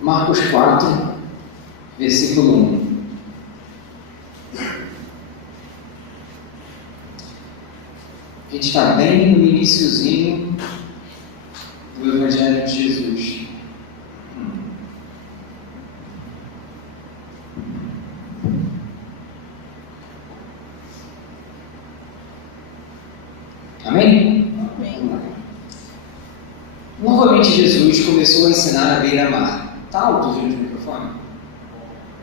Marcos 4, versículo 1. A gente está bem no iniciozinho do Evangelho de Jesus. Amém? Amém. Novamente Jesus começou a ensinar à beira-mar. Está alto, gente, o microfone?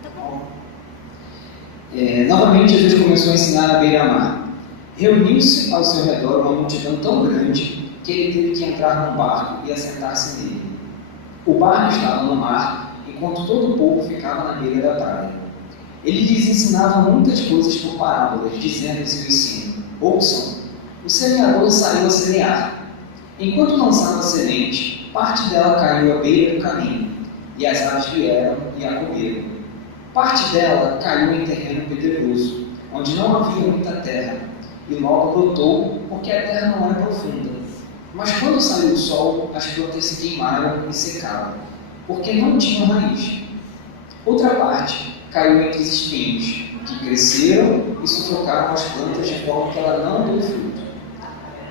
Tá bom. Novamente Jesus começou a ensinar à beira-mar. Reuniu-se ao seu redor uma multidão tão grande que ele teve que entrar num barco e assentar-se nele. O barco estava no mar, enquanto todo o povo ficava na beira da praia. Ele lhes ensinava muitas coisas por parábolas, dizendo em seu ensino: ouçam, o semeador saiu a semear. Enquanto lançava a semente, parte dela caiu à beira do caminho, e as aves vieram e a comeram. Parte dela caiu em terreno pedregoso, onde não havia muita terra, e logo brotou, porque a terra não era profunda. Mas quando saiu o sol, as plantas se queimaram e secaram, porque não tinham raiz. Outra parte caiu entre os espinhos, que cresceram e sufocaram as plantas de forma que ela não deu fruto.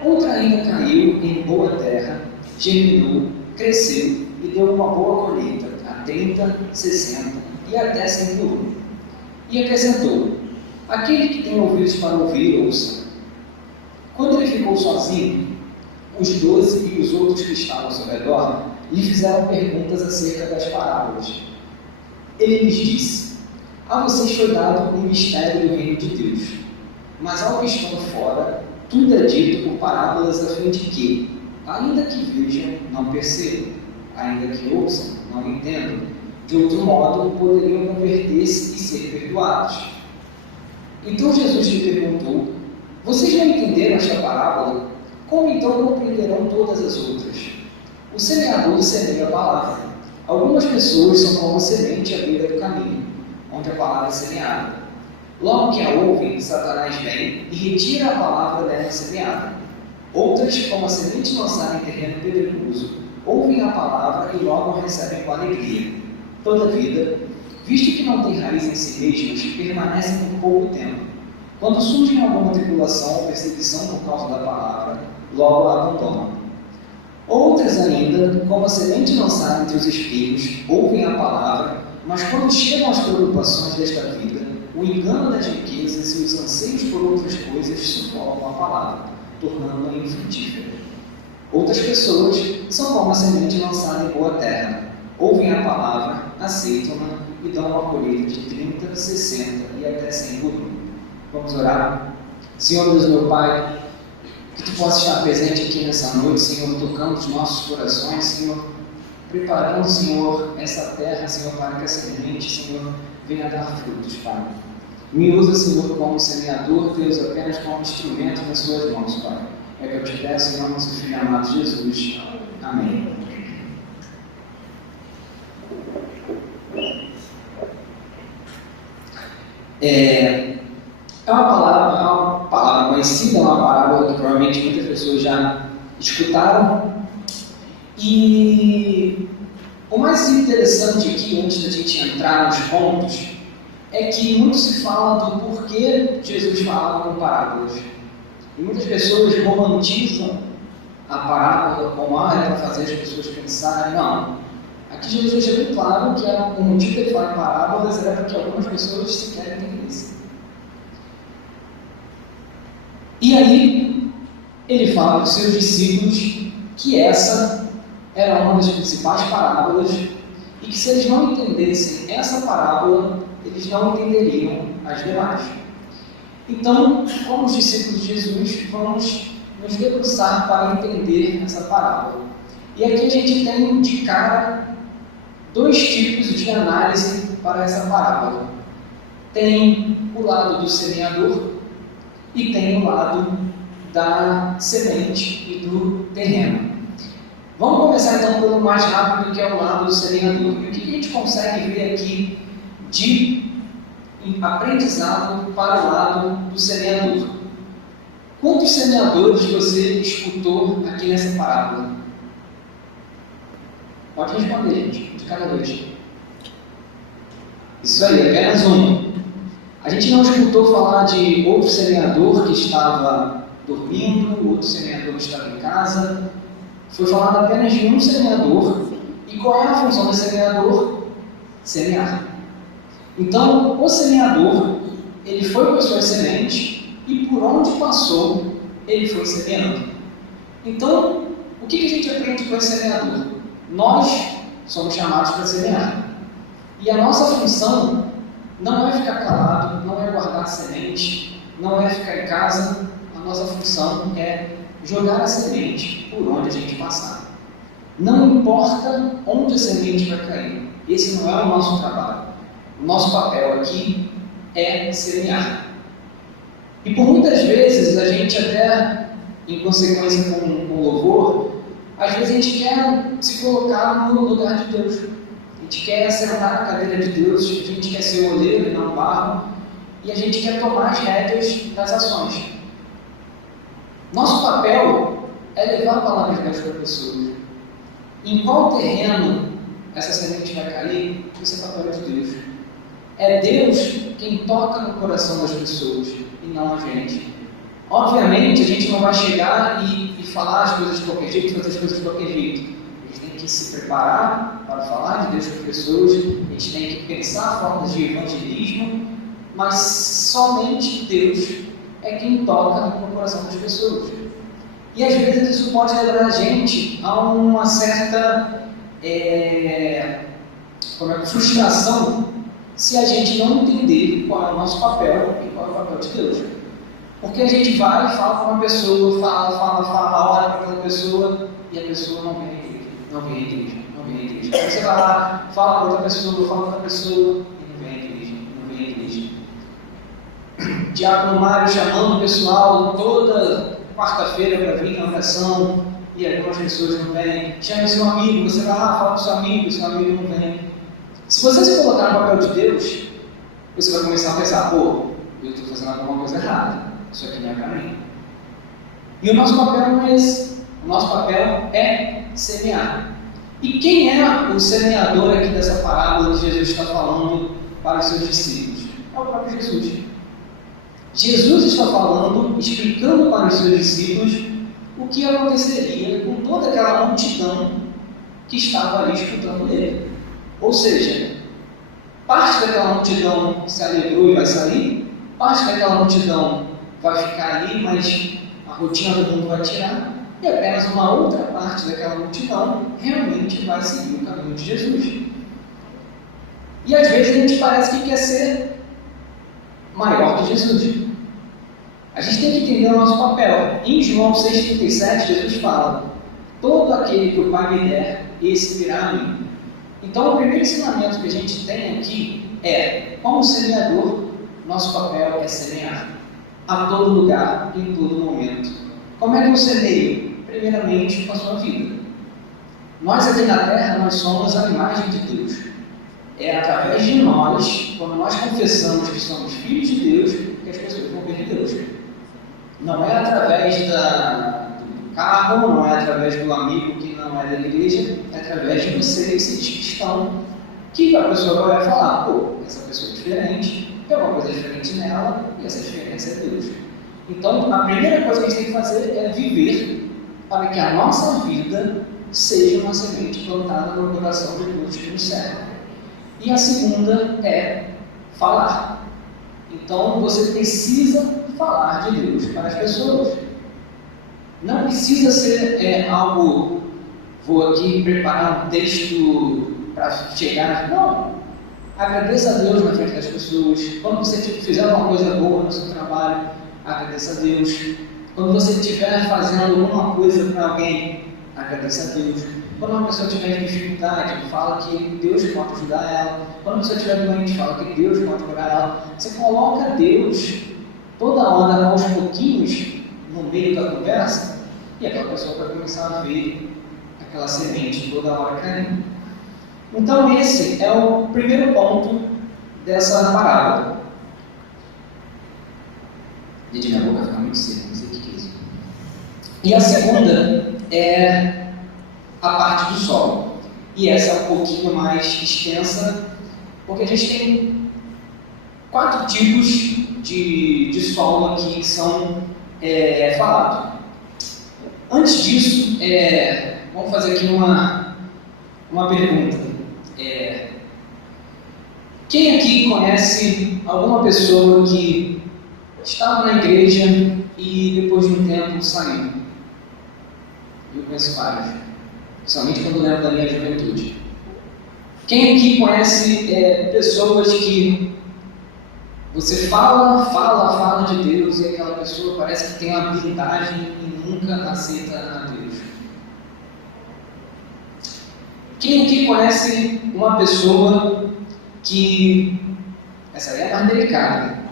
Outra ainda caiu em boa terra, germinou, cresceu e deu uma boa colheita, a 30, 60 e até 100 por um. E acrescentou: aquele que tem ouvidos para ouvir, ouça. Quando ele ficou sozinho, os 12 e os outros que estavam ao seu redor lhe fizeram perguntas acerca das parábolas. Ele lhes disse: a vocês foi dado o mistério do reino de Deus, mas ao que estão fora, tudo é dito por parábolas a fim de que, ainda que vejam, não percebam, ainda que ouçam, não entendam, de outro modo poderiam converter-se e ser perdoados. Então Jesus lhe perguntou: vocês não entenderam esta parábola? Como então compreenderão todas as outras? O semeador semeia a palavra. Algumas pessoas são como a semente à beira do caminho, onde a palavra é semeada. Logo que a ouvem, Satanás vem e retira a palavra dela semeada. Outras, como a semente lançada em terreno pedregoso, ouvem a palavra e logo a recebem com alegria. Todavia, visto que não têm raiz em si mesmas, permanecem por pouco tempo. Quando surge alguma tribulação ou perseguição por causa da palavra, logo a abandonam. Outras ainda, como a semente lançada entre os espinhos, ouvem a palavra, mas quando chegam as preocupações desta vida, o engano das riquezas e os anseios por outras coisas sufocam a palavra, tornando-a infrutífera. Outras pessoas são como a semente lançada em boa terra. Ouvem a palavra, aceitam-na e dão uma colheita de 30, 60 e até 100 por um. Vamos orar? Senhor Deus, meu Pai, que Tu possas estar presente aqui nessa noite, Senhor, tocando os nossos corações, Senhor, preparando, Senhor, essa terra, Senhor, para que essa semente, Senhor, venha dar frutos, Pai. Me usa, Senhor, como semeador, Deus, apenas como instrumento nas Suas mãos, Pai. É que eu te peço em nome do Seu Filho amado Jesus. Amém. É uma palavra conhecida, uma parábola que provavelmente muitas pessoas já escutaram. E o mais interessante aqui, antes da gente entrar nos pontos, é que muito se fala do porquê Jesus falava com parábolas. E muitas pessoas romantizam a parábola como é para fazer as pessoas pensarem. Não. Aqui Jesus deixa bem claro que o motivo de ele falar em parábolas era para que algumas pessoas sequer entendessem. E aí, ele fala para os seus discípulos que essa era uma das principais parábolas e que se eles não entendessem essa parábola, eles não entenderiam as demais. Então, como os discípulos de Jesus, vamos nos debruçar para entender essa parábola. E aqui a gente tem de cara dois tipos de análise para essa parábola. Tem o lado do semeador e tem o lado da semente e do terreno. Vamos começar então pelo mais rápido, que é o lado do semeador. E o que a gente consegue ver aqui de aprendizado para o lado do semeador? Quantos semeadores você escutou aqui nessa parábola? Pode responder, gente, de cada vez. Isso aí, apenas um. A gente não escutou falar de outro semeador que estava dormindo, outro semeador que estava em casa. Foi falado apenas de um semeador. E qual é a função do semeador? Semear. Então, o semeador, ele foi com as suas sementes e por onde passou, ele foi semeando. Então, o que a gente aprende com esse semeador? Nós somos chamados para semear. E a nossa função não é ficar calado, não é guardar semente, não é ficar em casa. A nossa função é jogar a semente por onde a gente passar. Não importa onde a semente vai cair. Esse não é o nosso trabalho. O nosso papel aqui é semear. E por muitas vezes a gente até, em consequência com louvor, às vezes a gente quer se colocar no lugar de Deus. A gente quer sentar na cadeira de Deus, a gente quer ser o oleiro e não o barro, e a gente quer tomar as rédeas das ações. Nosso papel é levar a palavra de Deus para pessoas. Em qual terreno essa semente vai cair? Isso é papel de Deus. É Deus quem toca no coração das pessoas e não a gente. Obviamente, a gente não vai chegar e falar as coisas de qualquer jeito, fazer as coisas de qualquer jeito. A gente tem que se preparar para falar de Deus para as pessoas, a gente tem que pensar formas de evangelismo, mas somente Deus é quem toca no coração das pessoas. E às vezes isso pode levar a gente a uma certa frustração se a gente não entender qual é o nosso papel e qual é o papel de Deus. Porque a gente vai e fala com uma pessoa, fala, olha para aquela pessoa e a pessoa não vem à igreja, não vem à igreja, não vem à igreja. Aí você vai lá, fala para outra pessoa, fala para outra pessoa e não vem à igreja, não vem à igreja. Diácono Mário chamando o pessoal toda quarta-feira para vir na oração e algumas pessoas não vêm. Chame seu amigo, você vai lá, fala com seu amigo não vem. Se você se colocar no papel de Deus, você vai começar a pensar, pô, eu estou fazendo alguma coisa errada, isso aqui não é para mim. E o nosso papel não é esse. O nosso papel é semear. E quem é o semeador aqui dessa parábola que Jesus está falando para os seus discípulos? É o próprio Jesus. Jesus está falando, explicando para os seus discípulos o que aconteceria com toda aquela multidão que estava ali escutando ele. Ou seja, parte daquela multidão se alegrou e vai sair, parte daquela multidão vai ficar ali, mas a rotina do mundo vai tirar, e apenas uma outra parte daquela multidão realmente vai seguir o caminho de Jesus. E às vezes a gente parece que quer ser maior que Jesus. A gente tem que entender o nosso papel. Em João 6,37, Jesus fala: todo aquele que o Pai me der, esse virá a mim. Então, o primeiro ensinamento que a gente tem aqui é, como semeador, nosso papel é semear. A todo lugar, em todo momento. Como é que eu semeio? Primeiramente, com a sua vida. Nós aqui na Terra, nós somos a imagem de Deus. É através de nós, quando nós confessamos que somos filhos de Deus, que as pessoas vão ver de Deus. Não é através do carro, não é através do amigo que não é da igreja, é através de vocês que estão, que a pessoa vai falar, pô, essa pessoa é diferente, tem alguma coisa diferente nela, e essa diferença é Deus. Então, a primeira coisa que a gente tem que fazer é viver para que a nossa vida seja uma semente plantada no coração de Deus que nos serve. E a segunda é falar. Então, você precisa falar de Deus para as pessoas. Não precisa ser algo, vou aqui preparar um texto para chegar. Não. Agradeça a Deus na frente das pessoas. Quando você fizer alguma coisa boa no seu trabalho, agradeça a Deus. Quando você estiver fazendo alguma coisa para alguém, agradeça a Deus. Quando uma pessoa tiver em dificuldade, fala que Deus pode ajudar ela. Quando a pessoa estiver doente, fala que Deus pode curar ela. Você coloca Deus toda hora, aos pouquinhos, no meio da conversa, e aquela pessoa vai começar a ver aquela semente toda hora caindo. Então esse é o primeiro ponto dessa parábola. Gente, minha boca fica muito seca, não sei o que é isso. E a segunda é a parte do solo. e essa é um pouquinho mais extensa, porque a gente tem 4 tipos de solo aqui que são falados. Antes disso, vamos fazer aqui uma pergunta. Quem aqui conhece alguma pessoa que estava na igreja e depois de um tempo saiu? Eu conheço vários, principalmente quando lembro da minha juventude. Quem aqui conhece pessoas que você fala de Deus e aquela pessoa parece que tem uma habilidade e nunca aceita a Deus? Quem aqui conhece uma pessoa que, essa aí é mais delicada,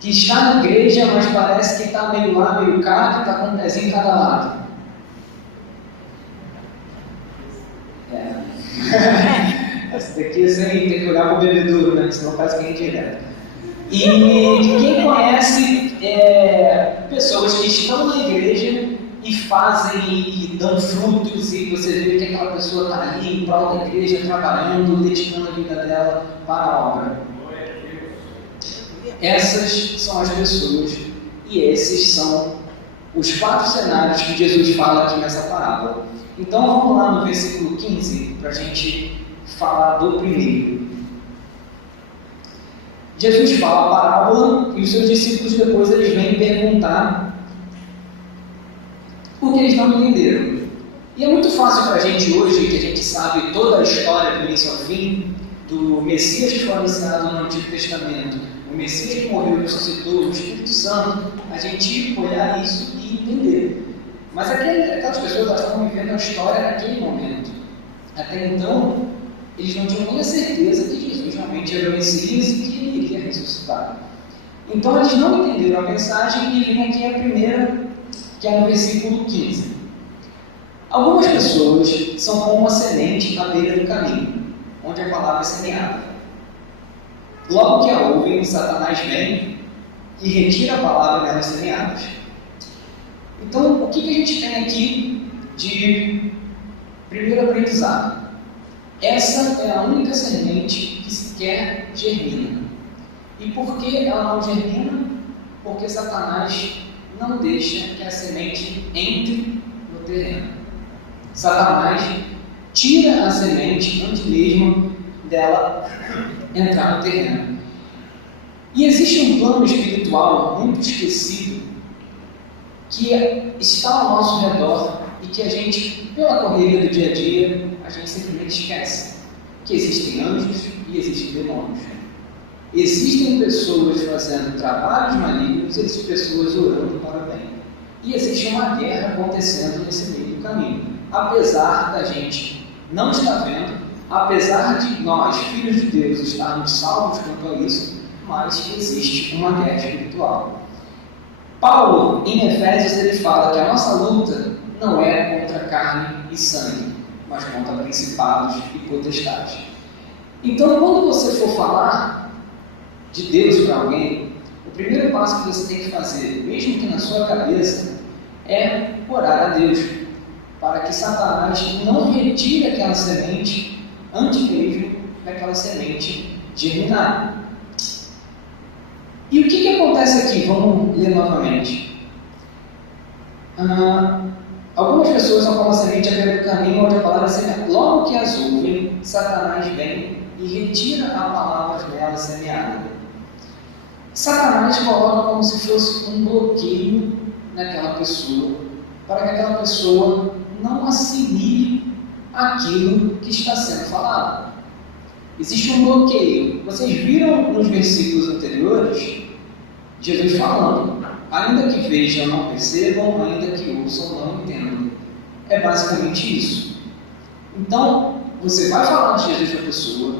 que está na igreja, mas parece que está meio lá, meio cá, que está com um pezinho em cada lado? Essa daqui sem ter que olhar para o bebedouro, né? Senão parece que é indireto. E quem conhece pessoas que estão na igreja e fazem e dão frutos, e você vê que aquela pessoa está ali em prol da igreja, trabalhando, dedicando a vida dela para a obra? Essas são as pessoas, e esses são os 4 cenários que Jesus fala aqui nessa parábola. Então vamos lá no versículo 15 para a gente falar do primeiro. Jesus fala a parábola e os seus discípulos depois eles vêm perguntar porque eles não entenderam. E é muito fácil para a gente hoje, que a gente sabe toda a história do início ao fim, do Messias que foi anunciado no Antigo Testamento, o Messias que morreu e ressuscitou, o Espírito Santo, a gente olhar isso e entender. Mas aquelas pessoas estavam vivendo a história naquele momento. Até então, eles não tinham nem a certeza que Jesus realmente era o Messias e que ele iria ressuscitar. Então eles não entenderam a mensagem e vem aqui a primeira, que é no versículo 15. Algumas pessoas são como uma semente à beira do caminho, onde a palavra é semeada. Logo que a ouvem, Satanás vem e retira a palavra delas semeadas. Então, o que a gente tem aqui de primeiro aprendizado? Essa é a única semente que sequer germina. E por que ela não germina? Porque Satanás não deixa que a semente entre no terreno. Satanás tira a semente antes mesmo dela entrar no terreno. E existe um plano espiritual muito esquecido que está ao nosso redor e que a gente, pela correria do dia a dia, a gente simplesmente esquece. Que existem anjos e existem demônios. Existem pessoas fazendo trabalhos malignos, existem pessoas orando para o bem. E existe uma guerra acontecendo nesse meio do caminho. Apesar da gente não estar vendo, apesar de nós, filhos de Deus, estarmos salvos quanto a isso, mas existe uma guerra espiritual. Paulo, em Efésios, ele fala que a nossa luta não é contra carne e sangue, mas contra principados e potestades. Então, quando você for falar de Deus para alguém, o primeiro passo que você tem que fazer, mesmo que na sua cabeça, é orar a Deus, para que Satanás não retire aquela semente antes mesmo daquela semente germinar. E o que acontece aqui? Vamos ler novamente. Algumas pessoas são como a semente à beira do caminho, onde a palavra é semeada. Logo que as ouvem, Satanás vem e retira a palavra dela semeada. Satanás coloca como se fosse um bloqueio naquela pessoa, para que aquela pessoa não assimile aquilo que está sendo falado. Existe um bloqueio. Vocês viram nos versículos anteriores, Jesus falando, ainda que vejam, não percebam, ainda que ouçam, não entendam. É basicamente isso. Então, você vai falar de Jesus para a pessoa,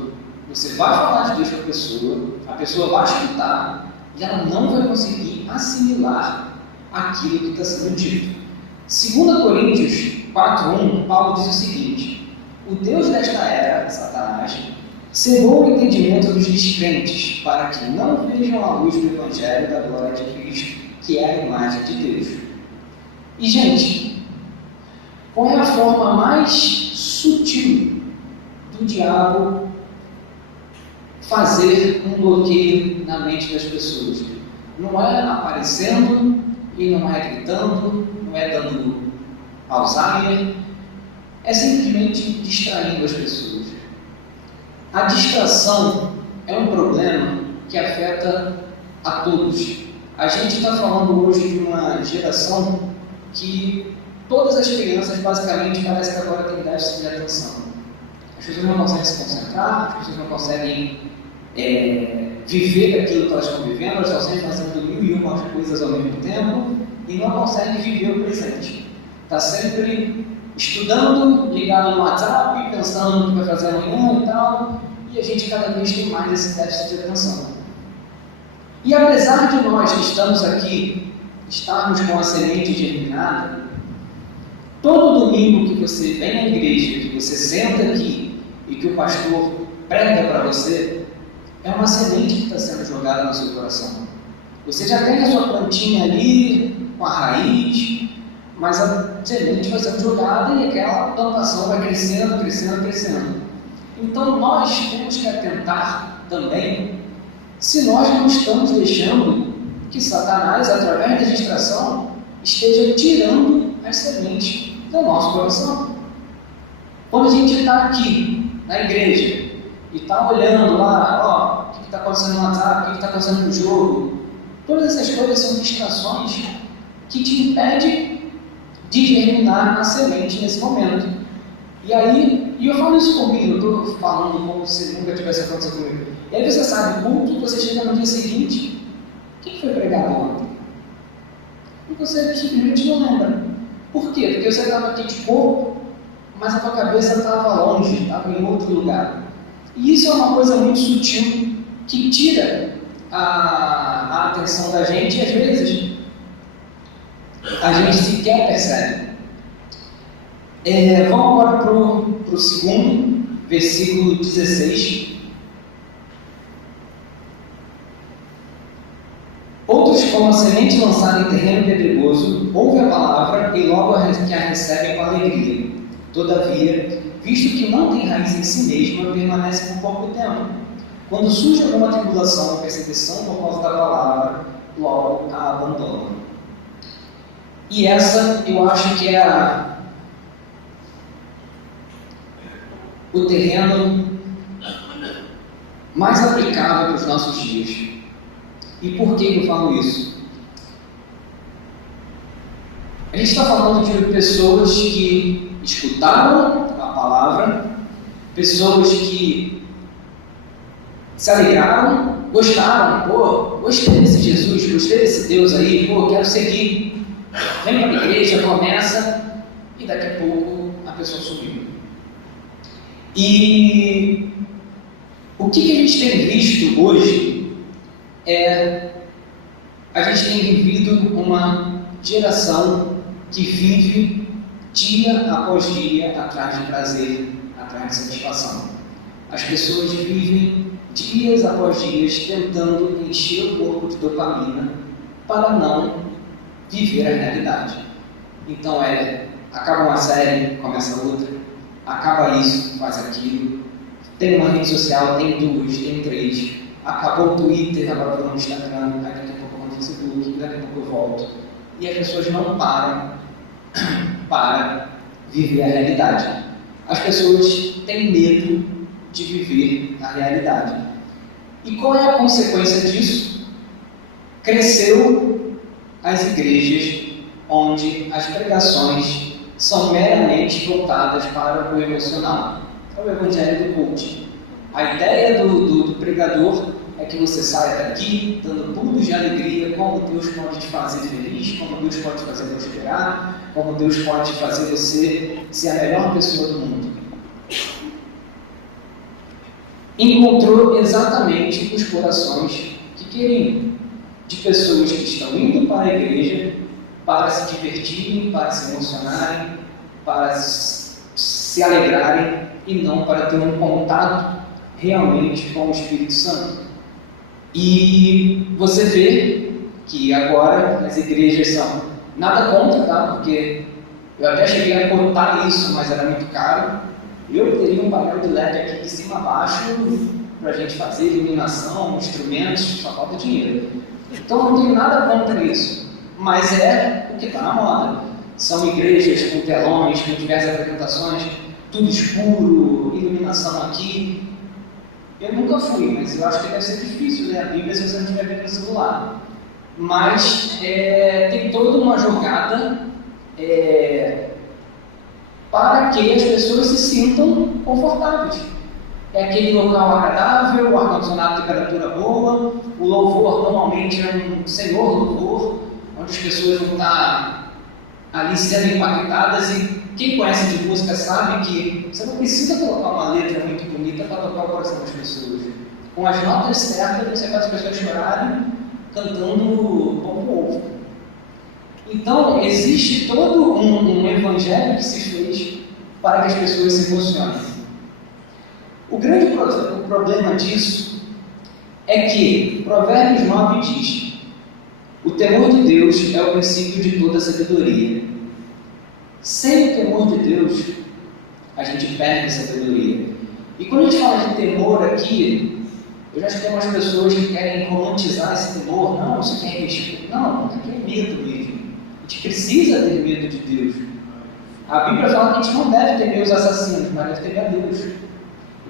você vai falar de Deus para a pessoa vai escutar, e ela não vai conseguir assimilar aquilo que está sendo dito. 2 Coríntios 4:1, Paulo diz o seguinte: o Deus desta era, Satanás, cegou o entendimento dos descrentes, para que não vejam a luz do Evangelho da glória de Cristo, que é a imagem de Deus. E, gente, qual é a forma mais sutil do diabo fazer um bloqueio na mente das pessoas. Não é aparecendo e não é gritando, não é dando Alzheimer, é simplesmente distraindo as pessoas. A distração é um problema que afeta a todos. A gente está falando hoje de uma geração que todas as crianças basicamente parece que agora têm déficit de atenção. As pessoas não conseguem se concentrar, as pessoas não conseguem viver aquilo que elas estão vivendo, elas estão sempre fazendo mil e uma coisas ao mesmo tempo e não conseguem viver o presente. Está sempre estudando, ligado no WhatsApp, pensando no que vai fazer amanhã e tal, e a gente cada vez tem mais esse déficit de atenção. E apesar de nós que estamos aqui, estarmos com a semente germinada, todo domingo que você vem à igreja, que você senta aqui e que o pastor prega para você, é uma semente que está sendo jogada no seu coração. Você já tem a sua plantinha ali, com a raiz, mas a semente vai sendo jogada e aquela plantação vai crescendo, crescendo, crescendo. Então nós temos que atentar também se nós não estamos deixando que Satanás, através da distração, esteja tirando as sementes do nosso coração. Quando a gente está aqui na igreja e está olhando lá, o que está acontecendo no WhatsApp, o que está acontecendo no jogo, todas essas coisas são distrações que te impedem de germinar a semente nesse momento. E aí, e eu falo isso comigo, eu estou falando como se nunca tivesse acontecido comigo. E aí você sabe, culto, você chega no dia seguinte, o que foi pregado ontem? E você simplesmente não lembra. Por quê? Porque você estava aqui de corpo, mas a tua cabeça estava longe, estava em outro lugar. E isso é uma coisa muito sutil, que tira a atenção da gente e às vezes a gente sequer percebe. Vamos agora para o segundo, versículo 16. Outros, como a semente lançada em terreno pedregoso, ouvem a palavra e logo que a recebem com alegria. Todavia, visto que não tem raiz em si mesma, permanece por pouco tempo. Quando surge alguma tribulação ou perseguição por causa da palavra, logo a abandonam. E essa, eu acho que é o terreno mais aplicável para os nossos dias. E por que eu falo isso? A gente está falando de pessoas que escutaram a palavra, pessoas que se alegraram, gostaram, gostei desse Jesus, gostei desse Deus aí, quero seguir. Vem para a igreja, começa, e daqui a pouco a pessoa sumiu. E o que a gente tem visto hoje a gente tem vivido uma geração que vive dia após dia atrás de prazer, atrás de satisfação. As pessoas vivem dias após dias tentando encher o corpo de dopamina para não viver a realidade. Então acaba uma série, começa outra, acaba isso, faz aquilo, tem uma rede social, tem duas, tem três, acabou o Twitter, agora estou no Instagram, daqui a pouco eu vou no Facebook, daqui a pouco eu volto. E as pessoas não param para viver a realidade. As pessoas têm medo de viver a realidade. E qual é a consequência disso? Cresceu as igrejas onde as pregações são meramente voltadas para o emocional. É o evangelho do coaching. A ideia do pregador é que você saia daqui dando pulos de alegria, como Deus pode te fazer feliz, como Deus pode te fazer prosperar, como Deus pode fazer você ser a melhor pessoa do mundo. Encontrou exatamente os corações que queriam, de pessoas que estão indo para a igreja para se divertirem, para se emocionarem, para se alegrarem e não para ter um contato realmente com o Espírito Santo. E você vê que agora as igrejas são nada contra, tá? Porque eu até cheguei a cotar isso, mas era muito caro. Eu teria um painel de LED aqui de cima a baixo para a gente fazer iluminação, instrumentos, só falta dinheiro. Então não tenho nada contra isso, mas é o que está na moda. São igrejas com telões, com diversas apresentações, tudo escuro, iluminação aqui. Eu nunca fui, mas eu acho que deve ser difícil ler a Bíblia se você não estiver vendo no celular. Mas tem toda uma jogada para que as pessoas se sintam confortáveis. É aquele local agradável, o ar-condicionado, temperatura boa, o louvor normalmente é um senhor louvor, onde as pessoas vão estar ali sendo impactadas, e quem conhece de música sabe que você não precisa colocar uma letra muito bonita para tocar o coração das pessoas. Com as notas certas, você faz as pessoas chorarem cantando Bom Povo. Então, existe todo um evangelho que se fez para que as pessoas se emocionem. O grande problema disso é que Provérbios 9 diz: o temor de Deus é o princípio de toda sabedoria. Sem o temor de Deus, a gente perde a sabedoria. E quando a gente fala de temor aqui, eu já escutei umas pessoas que querem romantizar esse temor. Não, isso aqui é respeito. Não, aqui é medo mesmo. A gente precisa ter medo de Deus. A Bíblia fala que a gente não deve temer os assassinos, mas deve temer a Deus.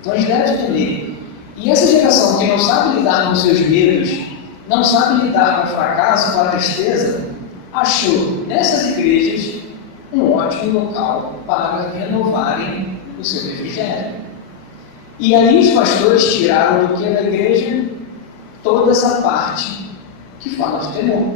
Então a gente deve temer. E essa geração que não sabe lidar com seus medos, não sabe lidar com o fracasso, com a tristeza, achou nessas igrejas um ótimo local para renovarem o seu refrigério. E aí os pastores tiraram do que é da igreja toda essa parte que fala de temor.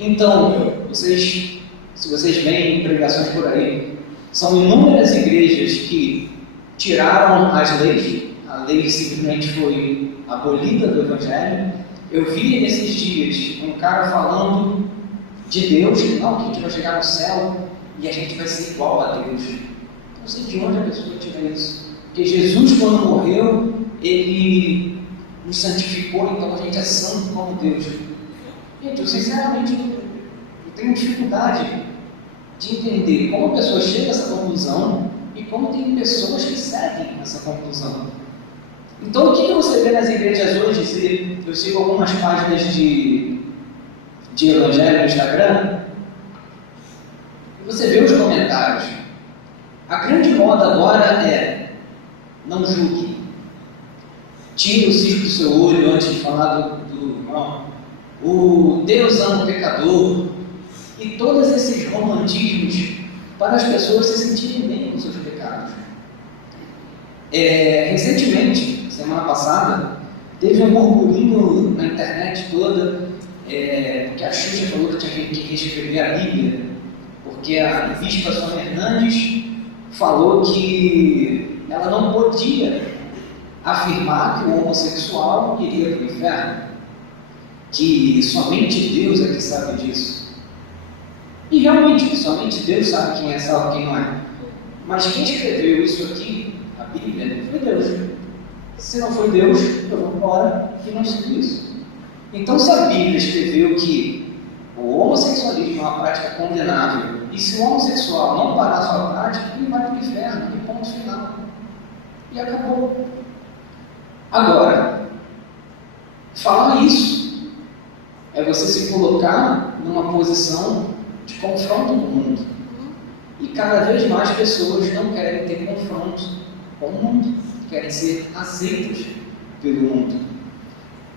Então, se vocês veem pregações por aí, são inúmeras igrejas que tiraram as leis, a lei simplesmente foi abolida do Evangelho. Eu vi nesses dias um cara falando de Deus, não, que a gente vai chegar no céu e a gente vai ser igual a Deus. Não sei de onde a pessoa tira isso. Porque Jesus, quando morreu, ele nos santificou, então a gente é santo como Deus. Gente, eu sinceramente eu tenho dificuldade de entender como a pessoa chega a essa conclusão e como tem pessoas que seguem essa conclusão. Então, o que você vê nas igrejas hoje? Eu sigo algumas páginas de evangelho no Instagram, e você vê os comentários. A grande moda agora é: não julgue, tire o cisco do seu olho antes de falar do irmão, o Deus ama o pecador, e todos esses romantismos para as pessoas se sentirem bem com seus pecados. Recentemente, semana passada, teve um burburinho na internet toda, porque a Xuxa falou que tinha que reescrever a Bíblia, porque a bispa Sônia Hernandes falou que ela não podia afirmar que o homossexual iria para o inferno, que somente Deus é que sabe disso. E realmente, somente Deus sabe quem é salvo e quem não é. Mas quem escreveu isso aqui, a Bíblia, foi Deus. Se não foi Deus, eu vou embora e não sigo isso. Então, se a Bíblia escreveu que o homossexualismo é uma prática condenável, e se o homossexual não parar a sua prática, ele vai para o inferno, e ponto final. E acabou. Agora, falar isso é você se colocar numa posição de confronto com o mundo. E cada vez mais pessoas não querem ter confronto com o mundo, querem ser aceitas pelo mundo.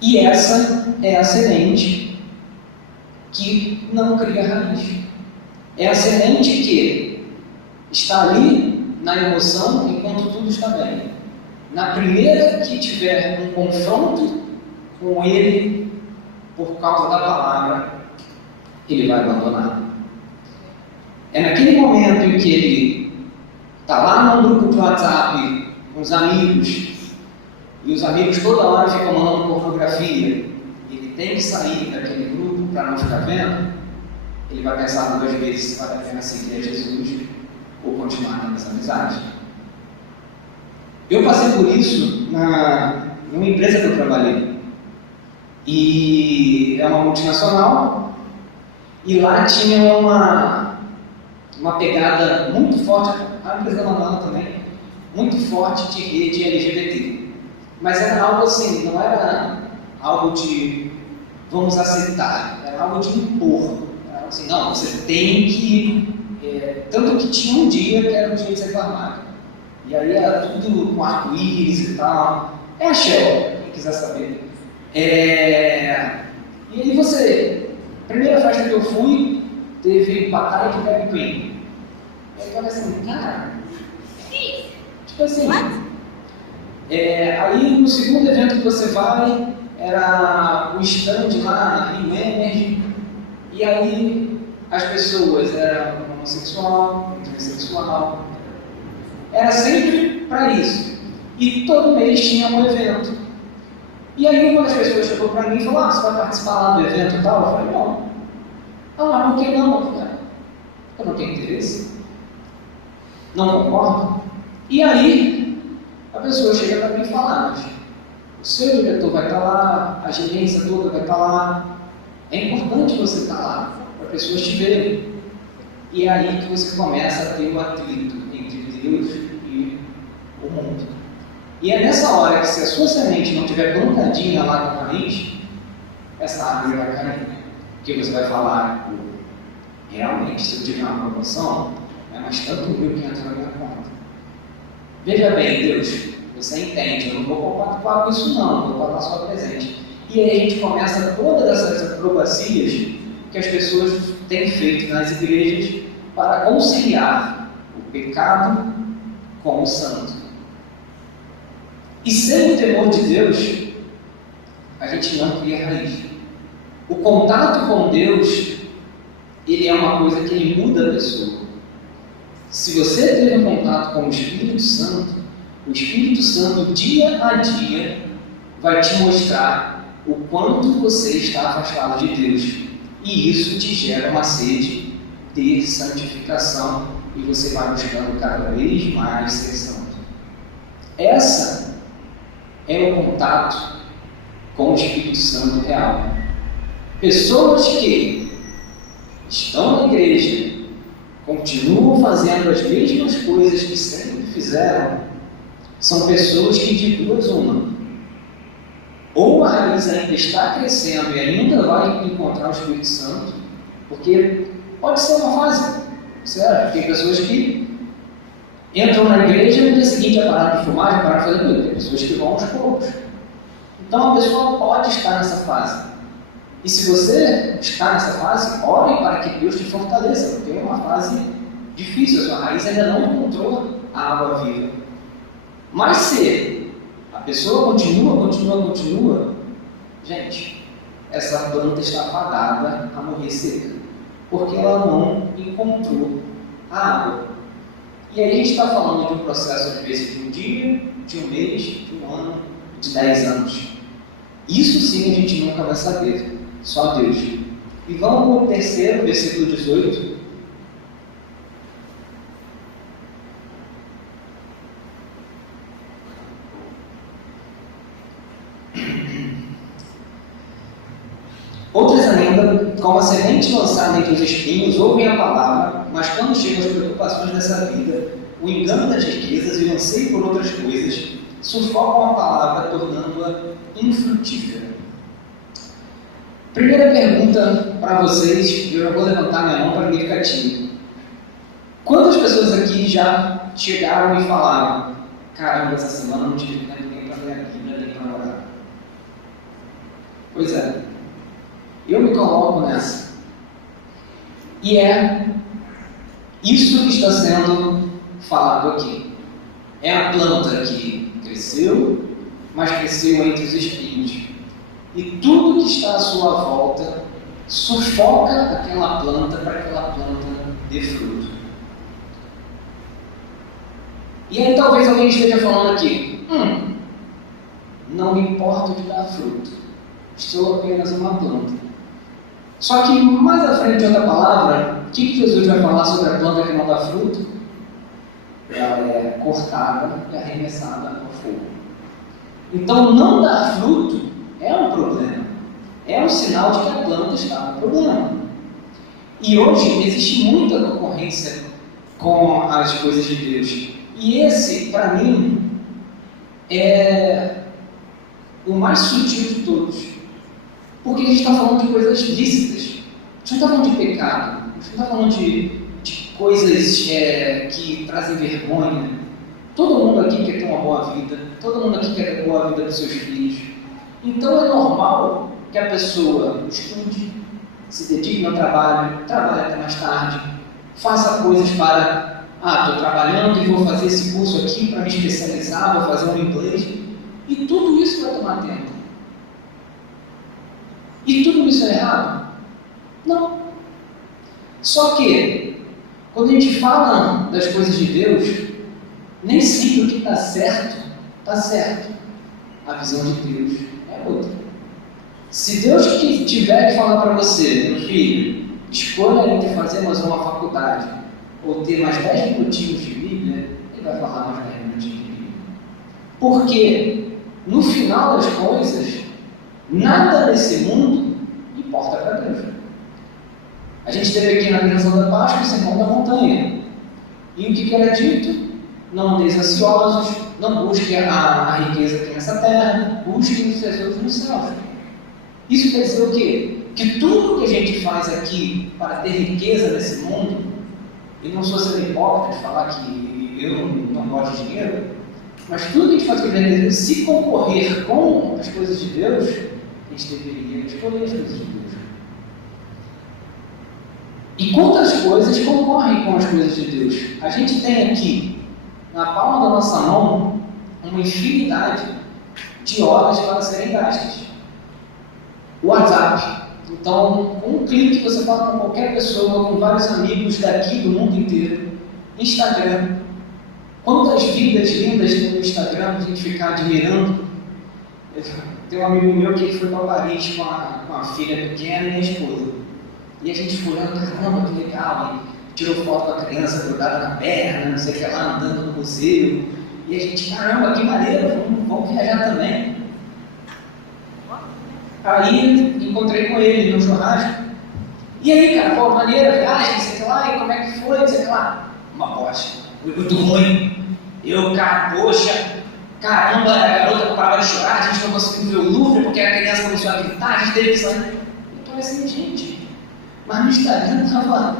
E essa é a semente que não cria raiz. É a semente que está ali na emoção enquanto tudo está bem. Na primeira que tiver um confronto com ele por causa da palavra, ele vai abandonar. É naquele momento em que ele está lá no grupo de WhatsApp com os amigos, e os amigos toda hora ficam mandando pornografia, ele tem que sair daquele grupo para não ficar vendo, ele vai pensar duas vezes se vale a pena seguir a Jesus ou continuar nas amizades. Eu passei por isso numa empresa que eu trabalhei, e é uma multinacional, e lá tinha uma pegada muito forte, a empresa da Manuela também, muito forte de rede LGBT. Mas era algo assim, não era algo de vamos aceitar, era algo de impor. Era algo assim, não, você tem que... tanto que tinha um dia que era o dia de ser farmácia. E aí era tudo com arco-íris e tal. É a Shell, quem quiser saber. E aí você... Primeira festa que eu fui, teve batalha de drag queen. E aí eu falei assim, cara... Tipo assim... aí no segundo evento que você vai, era o stand lá, Rio Energy, e aí as pessoas eram homossexual, transexual, era sempre para isso. E todo mês tinha um evento. E aí uma das pessoas chegou para mim e falou, você vai participar lá do evento e tal? Eu falei, não. Mas por que não? Eu não tenho interesse. Não concordo. E aí a pessoa chega para mim e fala, mas o seu diretor vai estar lá, a gerência toda vai estar lá. É importante você estar lá, para as pessoas te verem. E é aí que você começa a ter um atrito entre Deus e o mundo. E é nessa hora que, se a sua semente não estiver plantadinha lá com a raiz, essa árvore vai cair. Porque você vai falar, realmente, se eu tiver uma promoção, é mais tanto mil que entra na minha conta. Veja bem, Deus, você entende, eu não vou compactuar com isso não, vou botar só presente. E aí a gente começa todas essas acrobacias que as pessoas têm feito nas igrejas para conciliar o pecado com o santo. E sem o temor de Deus, a gente não cria raiz. O contato com Deus, ele é uma coisa que ele muda a pessoa. Se você teve um contato com o Espírito Santo, dia a dia, vai te mostrar o quanto você está afastado de Deus. E isso te gera uma sede de santificação, e você vai buscando cada vez mais ser santo. Essa é o contato com o Espírito Santo real. Pessoas que estão na igreja, continuam fazendo as mesmas coisas que sempre fizeram, são pessoas que de duas uma. Ou a raiz ainda está crescendo e ainda vai encontrar o Espírito Santo, porque pode ser uma fase, certo? Tem pessoas que entram na igreja e no dia seguinte já pararam de fumar, já pararam de fazer tudo. Tem pessoas que vão aos poucos. Então a pessoa pode estar nessa fase. E se você está nessa fase, ore para que Deus te fortaleça, porque é uma fase difícil, a sua raiz ainda não encontrou a água viva. Mas se a pessoa continua, gente, essa planta está fadada a morrer seca, porque ela não encontrou a água. E aí a gente está falando de um processo, às vezes, de um dia, de um mês, de um ano, de 10 anos. Isso sim a gente nunca vai saber. Só Deus. E vamos para o terceiro, versículo 18. Outros ainda, como a semente lançada entre os espinhos, ouvem a palavra, mas quando chegam as preocupações dessa vida, o engano das riquezas e o anseio por outras coisas, sufocam a palavra, tornando-a infrutífera. Primeira pergunta para vocês, eu já vou levantar minha mão para ninguém ficar tímido. Quantas pessoas aqui já chegaram e falaram, caramba, essa semana não tive tempo nem para ler a Bíblia, nem para orar? Pois é, eu me coloco nessa. E é isso que está sendo falado aqui. É a planta que cresceu, mas cresceu entre os espinhos. E tudo que está à sua volta sufoca aquela planta para que aquela planta dê fruto. E aí talvez alguém esteja falando aqui, não me importo de dar fruto, sou apenas uma planta. Só que mais à frente de outra palavra, o que Jesus vai falar sobre a planta que não dá fruto? Ela é cortada e arremessada ao fogo. Então não dar fruto é um problema. É um sinal de que a planta está com problema. E hoje existe muita concorrência com as coisas de Deus. E esse, para mim, é o mais sutil de todos. Porque a gente está falando de coisas lícitas. A gente não está falando de pecado. A gente não está falando de coisas que trazem vergonha. Todo mundo aqui quer ter uma boa vida. Todo mundo aqui quer ter uma boa vida para os seus filhos. Então é normal que a pessoa estude, se dedique ao trabalho, trabalhe até mais tarde, faça coisas para, estou trabalhando e vou fazer esse curso aqui para me especializar, vou fazer um inglês, e tudo isso vai tomar tempo. E tudo isso é errado? Não. Só que, quando a gente fala das coisas de Deus, nem sempre o que está certo. A visão de Deus é outra. Se Deus tiver que falar para você, meu filho, escolha entre fazer mais uma faculdade ou ter mais 10 minutinhos de Bíblia, ele vai falar mais 10 minutinhos de Bíblia. Porque, no final das coisas, nada nesse mundo importa para Deus. A gente teve aqui na Criação da Páscoa o Sermão da Montanha. E o que era dito? Não andeis ansiosos, não busquem a riqueza aqui nessa terra, busquem os tesouros nos céus. Isso quer dizer o quê? Que tudo que a gente faz aqui para ter riqueza nesse mundo, e não sou sendo hipócrita de falar que eu não gosto de dinheiro, mas tudo que a gente faz aqui, se concorrer com as coisas de Deus, a gente deveria escolher as coisas de Deus. E quantas coisas concorrem com as coisas de Deus? A gente tem aqui, na palma da nossa mão, uma infinidade de horas para serem gastas. WhatsApp. Então, com um clique você fala com qualquer pessoa, com vários amigos daqui do mundo inteiro. Instagram. Quantas vidas lindas tem no Instagram, a gente ficar admirando. Tem um amigo meu que foi para Paris com a filha pequena e a esposa. E a gente foi olhando, caramba, que legal. E tirou foto com a criança grudada na perna, não sei o que lá, andando no museu. E a gente, caramba, que maneiro, vamos viajar também. Aí encontrei com ele no churrasco. E aí, cara, pô, maneira, viagem, sei lá, e como é que foi, sei lá. Uma bosta, foi muito ruim. Cara, poxa, caramba, a garota não parava de chorar, a gente não conseguiu ver o Louvre porque a criança começou a gritar, a gente teve que sair. Eu tô assim, gente, mas no Instagram tava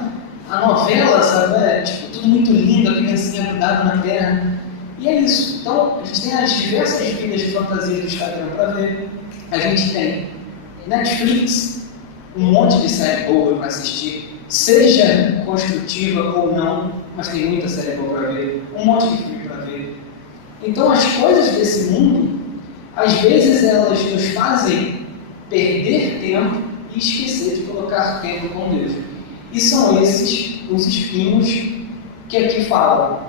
a novela, sabe, tipo, tudo muito lindo, a criancinha grudada na perna. E é isso. Então, a gente tem as diversas vidas de fantasia do Instagram para ver. A gente tem Netflix, um monte de série boa para assistir, seja construtiva ou não, mas tem muita série boa para ver, um monte de filme para ver. Então, as coisas desse mundo, às vezes elas nos fazem perder tempo e esquecer de colocar tempo com Deus. E são esses os espinhos que aqui falam.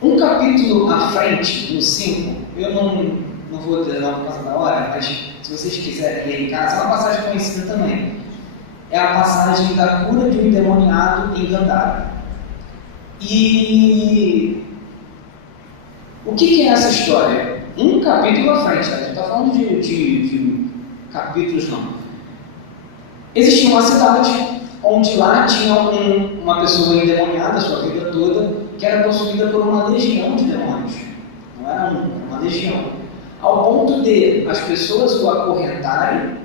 Um capítulo à frente, no 5, eu não vou dar por causa da hora, mas se vocês quiserem ler em casa, é uma passagem conhecida também. É a passagem da cura de um endemoniado em Gandara. E o que é essa história? Um capítulo à frente, tá? A gente está falando de capítulos, não. Existia uma cidade onde lá tinha uma pessoa endemoniada a sua vida toda, que era possuída por uma legião de demônios. Não era uma legião. Ao ponto de as pessoas o acorrentarem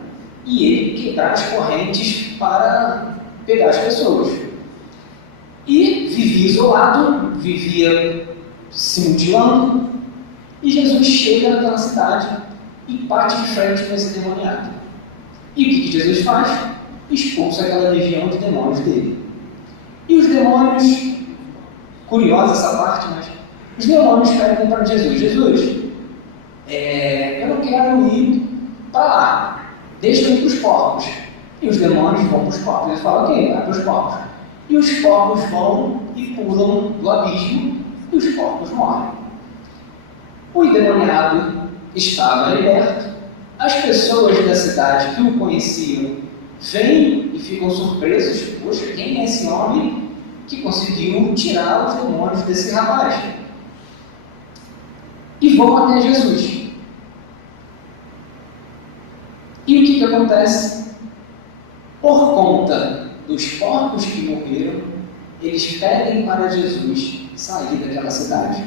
e ele quebrar as correntes para pegar as pessoas. E vivia isolado, vivia se mutilando, e Jesus chega naquela cidade e bate de frente com esse endemoniado. E o que Jesus faz? Expulsa aquela legião de demônios dele. E os demônios, curiosa essa parte, mas os demônios pedem para Jesus: Jesus, eu não quero ir para lá, deixa eu ir para os porcos. E os demônios vão para os porcos. Eles falam: ok, vai para os porcos. E os porcos vão e pulam do abismo e os porcos morrem. O endemoniado estava liberto. As pessoas da cidade que o conheciam vêm e ficam surpresos: poxa, quem é esse homem que conseguiu tirar os demônios desse rapaz? E vão até Jesus. E o que acontece? Por conta do dos porcos que morreram, eles pedem para Jesus sair daquela cidade.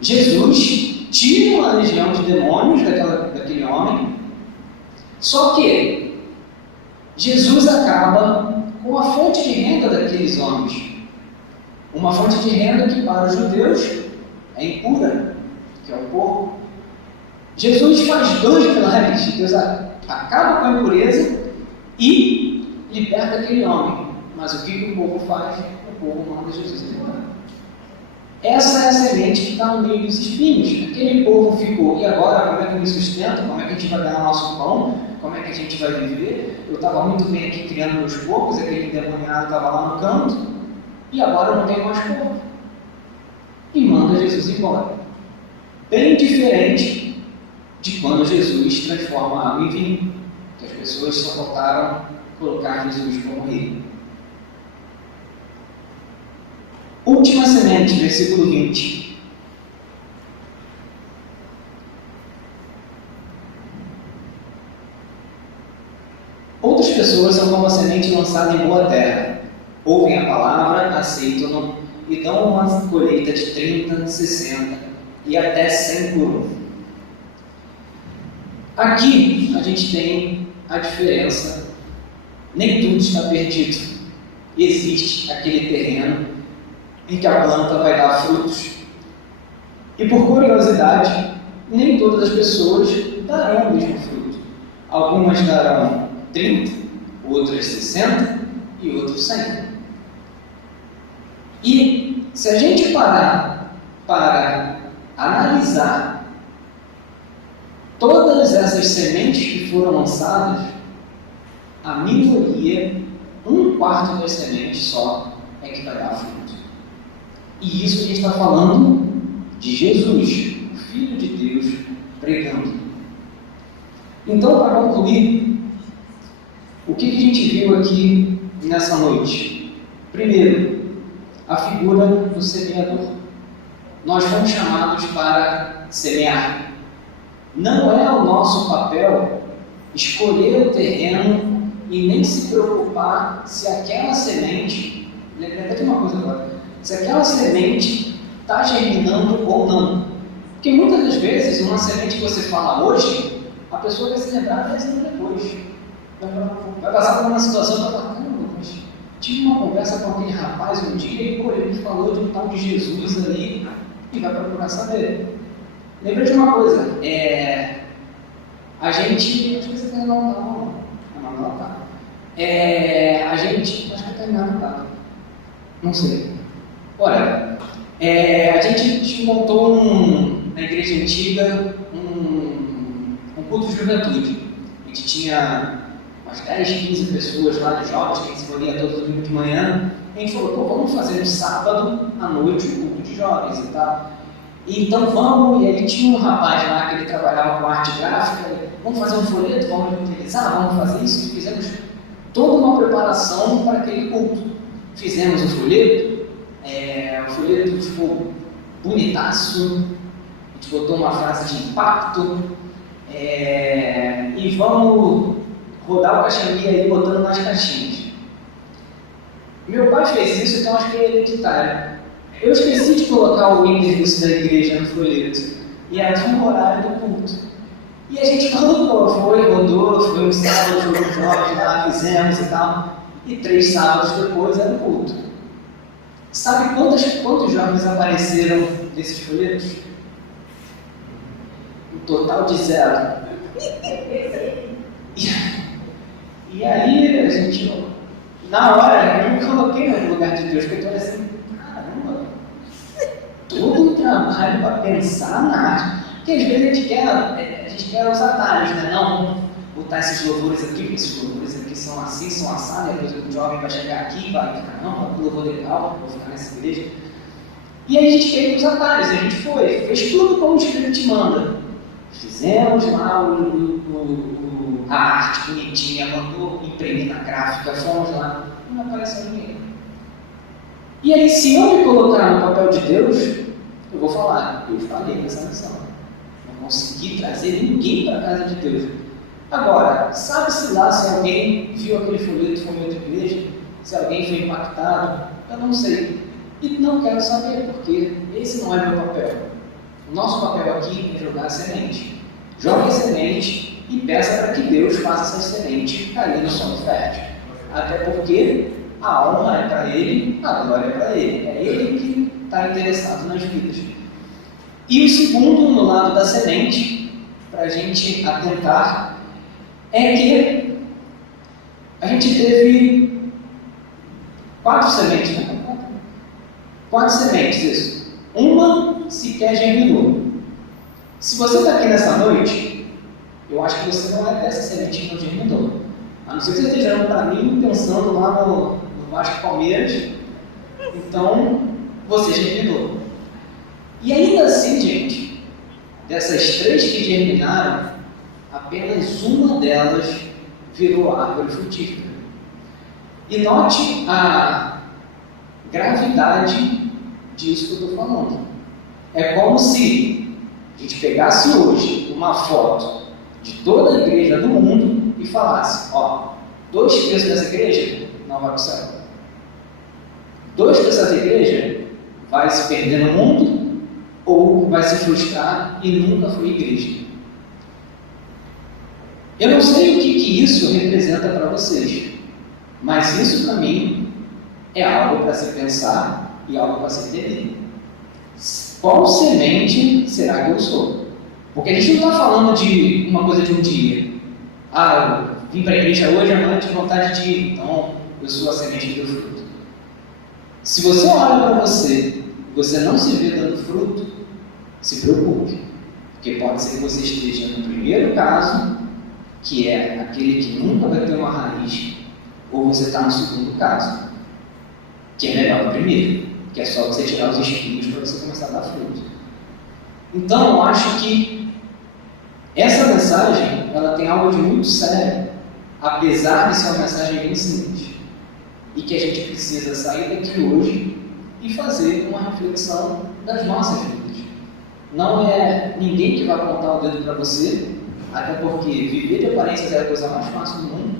Jesus tira uma legião de demônios daquele homem, só que Jesus acaba com a fonte de renda daqueles homens. Uma fonte de renda que para os judeus é impura, que é o porco. Jesus faz 2 milagres. Deus acaba com a impureza e liberta aquele homem. Mas o que o povo faz? O povo manda Jesus embora. Essa é a semente que está no meio dos espinhos. Aquele povo ficou, e agora como é que eu me sustento? Como é que a gente vai ganhar nosso pão? Como é que a gente vai viver? Eu estava muito bem aqui criando meus porcos, aquele endemoniado estava lá no canto, e agora eu não tenho mais porco. E manda Jesus embora. Bem diferente de quando Jesus transforma água em vinho, que as pessoas só faltaram colocar Jesus como rei. Última semente, versículo 20. Outras pessoas são como a semente lançada em boa terra. Ouvem a palavra, aceitam-no e dão uma colheita de 30, 60 e até 100 por um. Aqui a gente tem a diferença. Nem tudo está perdido. Existe aquele terreno em que a planta vai dar frutos. E por curiosidade, nem todas as pessoas darão o mesmo fruto. Algumas darão 30, outras 60 e outros 100. E se a gente parar para analisar todas essas sementes que foram lançadas, a minoria, 1/4 das sementes só é que vai dar fruto. E isso a gente está falando de Jesus, o Filho de Deus, pregando. Então, para concluir, o que a gente viu aqui nessa noite? Primeiro, a figura do semeador. Nós fomos chamados para semear. Não é o nosso papel escolher o terreno e nem se preocupar se aquela semente, lembrando de uma coisa agora, se aquela semente está germinando ou não. Porque muitas das vezes, uma semente que você fala hoje, a pessoa vai se lembrar 10 anos depois. Vai passar por uma situação e vai falar, caramba, mas tive uma conversa com aquele rapaz um dia e pô, ele me falou de um tal de Jesus ali e vai procurar saber. Lembra de uma coisa, a gente, acho que você tem não tá. A gente, acho que até não tá. Não sei. Olha, a gente montou na igreja antiga um culto de juventude. A gente tinha umas 10, 15 pessoas lá de jovens, que a gente se reunia todo domingo de manhã. A gente falou, pô, vamos fazer no sábado à noite o culto de jovens e tal. E então vamos, e aí tinha um rapaz lá que ele trabalhava com arte gráfica, vamos fazer um folheto, vamos utilizar, vamos fazer isso. Fizemos toda uma preparação para aquele culto. Fizemos o folheto ficou bonitaço, a gente botou uma frase de impacto, e vamos rodar o caixambi aí botando nas caixinhas. Meu pai fez isso, então acho que é hereditário. Eu esqueci de colocar o endereço da igreja no folheto, e era no horário do culto. E a gente rodou, foi um sábado, foi um jovem lá, fizemos e tal, e 3 sábados depois era o culto. Sabe quantos jovens apareceram nesses folhetos? Um total de 0. E aí a gente, na hora, eu me coloquei no lugar de Deus, porque eu falei assim, caramba, todo um trabalho para pensar na arte, porque às vezes a gente quer os atalhos, né? Não botar esses louvores aqui, porque esses louvores aqui são assim, são assados, depois o jovem vai chegar aqui e vai ficar, não, que louvor legal, vou ficar nessa igreja. E aí a gente quer ir os atalhos, a gente fez tudo como o Espírito te manda. Fizemos lá a arte bonitinha, mandou imprimir na gráfica, fomos lá, não apareceu ninguém. E aí, se eu me colocar no papel de Deus, eu vou falar, eu falhei nessa missão. Não consegui trazer ninguém para a casa de Deus. Agora, sabe-se lá se alguém viu aquele folheto e foi em outra igreja? Se alguém foi impactado? Eu não sei. E não quero saber, porque esse não é meu papel. O nosso papel aqui é jogar a semente. Jogue a semente e peça para que Deus faça essa semente cair no solo fértil. Até porque a honra é para Ele, a glória é para Ele. É Ele que está interessado nas vidas. E o segundo, no lado da semente, para a gente atentar, é que a gente teve 4 sementes, né? 4 sementes, isso. Uma sequer germinou. Se você está aqui nessa noite, eu acho que você não é dessa semente que não germinou. A não ser que você esteja olhando para mim, pensando lá no Vasco Palmeiras, então você germinou. E ainda assim, gente, dessas 3 que germinaram, apenas uma delas virou árvore frutífera. E note a gravidade disso que eu estou falando. É como se a gente pegasse hoje uma foto de toda a igreja do mundo e falasse, ó, 2/3 dessa igreja não vai para o céu. 2/3 dessa igreja vai se perder no mundo ou vai se frustrar e nunca foi igreja. Eu não sei o que isso representa para vocês, mas isso para mim é algo para se pensar e algo para se entender. Qual semente será que eu sou? Porque a gente não está falando de uma coisa de um dia. Ah, eu vim para a igreja hoje, amanhã tive vontade de ir, então eu sou a semente que deu fruto. Se você olha para você e você não se vê dando fruto, se preocupe, porque pode ser que você esteja no primeiro caso, que é aquele que nunca vai ter uma raiz, ou você está no segundo caso, que é melhor que o primeiro, que é só você tirar os espinhos para você começar a dar fruto. Então, eu acho que essa mensagem, ela tem algo de muito sério, apesar de ser uma mensagem bem simples, e que a gente precisa sair daqui hoje e fazer uma reflexão das nossas vidas. Não é ninguém que vai apontar o dedo para você, até porque viver de aparências é a coisa mais fácil do mundo.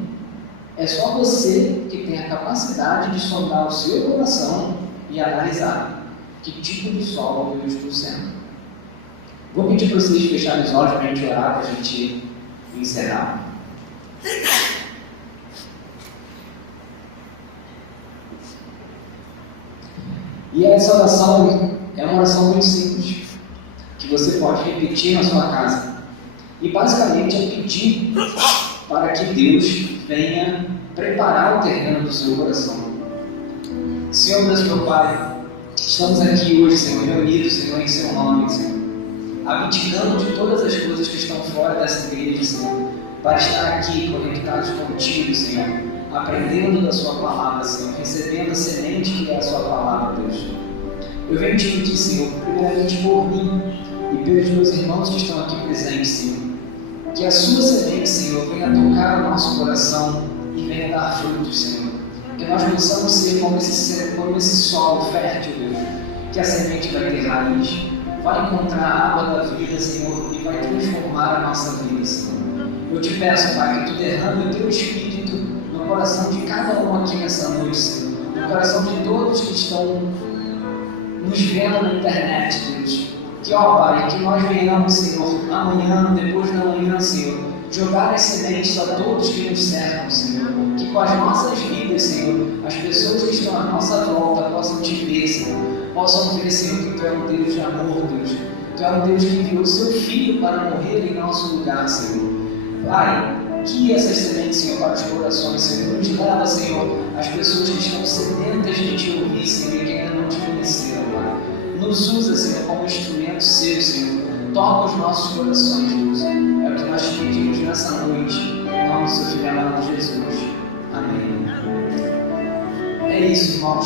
É só você que tem a capacidade de sondar o seu coração e analisar que tipo de solo eu estou sendo. Vou pedir para vocês fecharem os olhos para a gente orar, para a gente encerrar. E essa oração é uma oração muito simples, que você pode repetir na sua casa. E basicamente é pedir para que Deus venha preparar o terreno do seu coração. Senhor Deus, meu Pai, estamos aqui hoje, Senhor, reunidos, Senhor, em seu nome, Senhor, abdicando de todas as coisas que estão fora dessa igreja, Senhor, para estar aqui conectados contigo, Senhor, aprendendo da sua palavra, Senhor, recebendo a semente que é a sua palavra, Deus. Eu venho te pedir, Senhor, primeiramente por mim e pelos meus irmãos que estão aqui presentes, Senhor, que a sua semente, Senhor, venha tocar o nosso coração e venha dar frutos, Senhor. Que nós possamos ser como esse solo fértil, Deus, que a semente vai ter raiz, vai encontrar a água da vida, Senhor, e vai transformar a nossa vida, Senhor. Eu te peço, Pai, que tu derrame o teu Espírito no coração de cada um aqui nessa noite, Senhor, no coração de todos que estão nos vendo na internet, Deus. Que, ó Pai, que nós venhamos, Senhor, amanhã, depois da manhã, Senhor, jogar as sementes a todos que nos cercam, Senhor. Que com as nossas vidas, Senhor, as pessoas que estão à nossa volta possam te ver, Senhor. Possam ver, Senhor, que Tu é um Deus de amor, Deus. Tu é um Deus que enviou o Seu Filho para morrer em nosso lugar, Senhor. Pai, que essas sementes, Senhor, para os corações, Senhor, nos leva, Senhor, as pessoas que estão sedentas de Te ouvir, Senhor, e que ainda não Te conheceram, Pai. Nos usa, Senhor, como instrumento Seu, Senhor. Toca os nossos corações, Deus. É o que nós te pedimos nessa noite, em nome do Seu Filho amado Jesus. Amém. É isso, irmãos.